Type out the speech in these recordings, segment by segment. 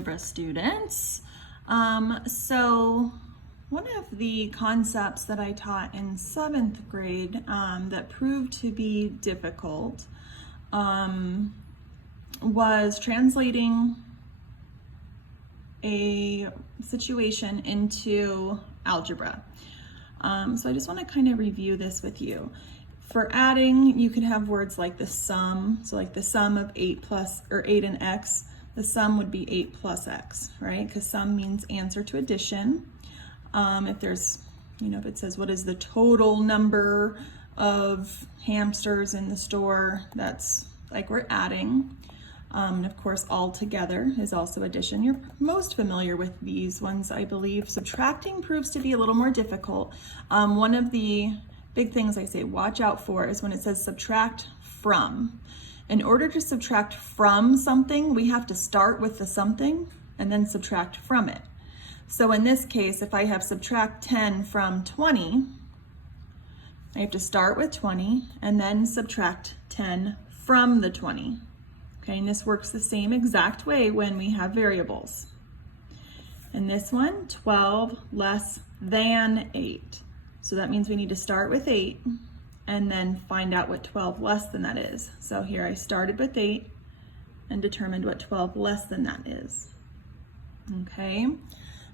Students. So one of the concepts that I taught in 7th grade that proved to be difficult was translating a situation into algebra. So I just want to kind of review this with you. For adding, you could have words like the sum. So like the sum of 8 and x. The sum would be 8 plus x, right? Because sum means answer to addition. If there's, if it says what is the total number of hamsters in the store, that's like we're adding. And of course, all together is also addition. You're most familiar with these ones, I believe. Subtracting proves to be a little more difficult. One of the big things I say watch out for is when it says subtract from. In order to subtract from something, we have to start with the something and then subtract from it. So in this case, if I have subtract 10 from 20, I have to start with 20 and then subtract 10 from the 20. Okay, and this works the same exact way when we have variables. In this one, 12 less than 8. So that means we need to start with 8 and then find out what 12 less than that is. So here I started with 8 and determined what 12 less than that is. Okay,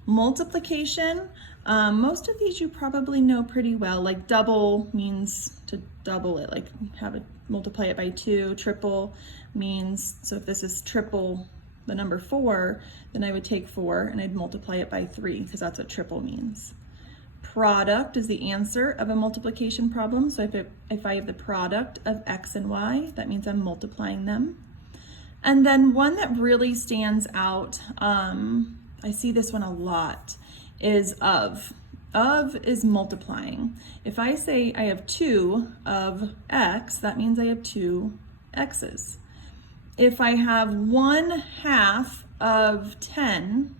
multiplication. Most of these you probably know pretty well. Like double means to double it, like multiply it by 2. Triple means, so if this is triple the number 4, then I would take 4 and I'd multiply it by 3 because that's what triple means. Product is the answer of a multiplication problem. So if I have the product of x and y, that means I'm multiplying them. And then one that really stands out, I see this one a lot, is of. Of is multiplying. If I say I have 2 of x, that means I have 2 x's. If I have 1/2 of 10,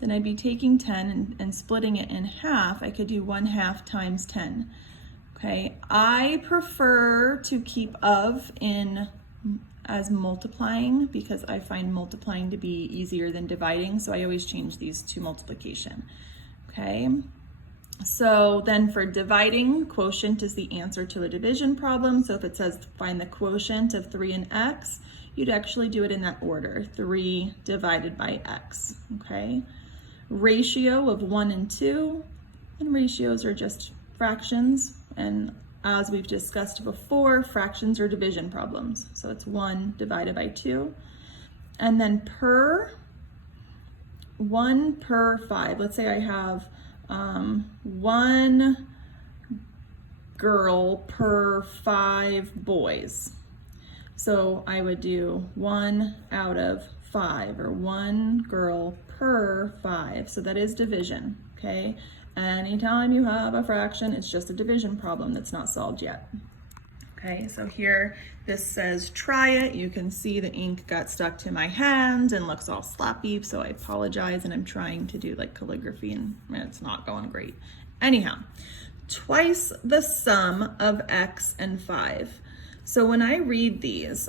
then I'd be taking 10 and splitting it in half. I could do 1/2 times 10. Okay, I prefer to keep of in as multiplying because I find multiplying to be easier than dividing, so I always change these to multiplication. Okay, so then for dividing, quotient is the answer to a division problem. So if it says find the quotient of 3 and x, you'd actually do it in that order, 3 divided by x, okay? Ratio of 1 and 2, and ratios are just fractions, and as we've discussed before, fractions are division problems. So it's 1 divided by 2. And then 1 per 5. Let's say I have 1 girl per 5 boys. So I would do 1 out of 5, or 1 girl per 5. So that is division, okay? Anytime you have a fraction, it's just a division problem that's not solved yet. Okay, so here this says try it. You can see the ink got stuck to my hand and looks all sloppy, so I apologize, and I'm trying to do like calligraphy and it's not going great. Anyhow, twice the sum of x and 5. So when I read these,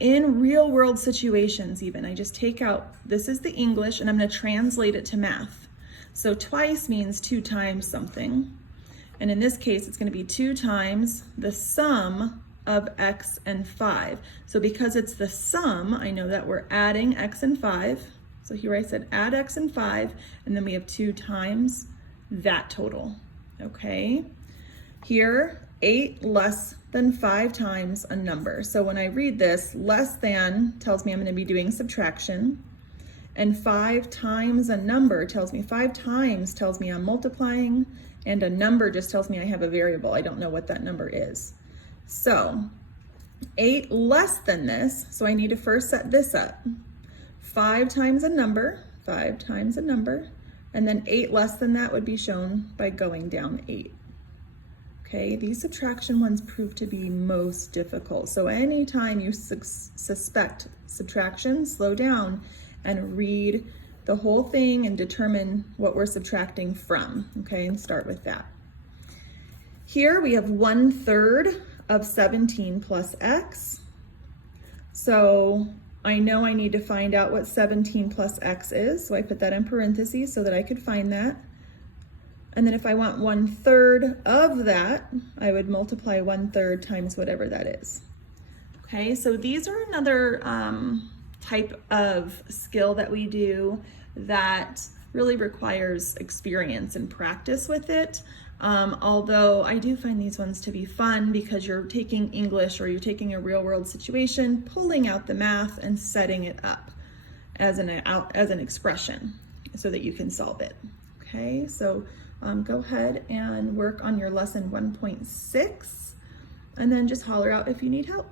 in real world situations even, I just take out, this is the English, and I'm going to translate it to math. So twice means 2 times something. And in this case, it's going to be 2 times the sum of x and 5. So because it's the sum, I know that we're adding x and 5. So here I said add x and 5, and then we have 2 times that total. Okay? Here, 8 less than 5 times a number. So when I read this, less than tells me I'm going to be doing subtraction. And 5 times a number tells me, 5 times tells me I'm multiplying, and a number just tells me I have a variable. I don't know what that number is. So 8 less than this, so I need to first set this up. 5 times a number, 5 times a number, and then 8 less than that would be shown by going down 8. Okay, these subtraction ones prove to be most difficult. So anytime you suspect subtraction, slow down and read the whole thing and determine what we're subtracting from, okay, and start with that. Here we have 1/3 of 17 plus x. So I know I need to find out what 17 plus x is, so I put that in parentheses so that I could find that. And then if I want 1/3 of that, I would multiply 1/3 times whatever that is. Okay, so these are another type of skill that we do that really requires experience and practice with it. Although I do find these ones to be fun because you're taking English or you're taking a real world situation, pulling out the math and setting it up as an expression so that you can solve it. Okay, so go ahead and work on your lesson 1.6 and then just holler out if you need help.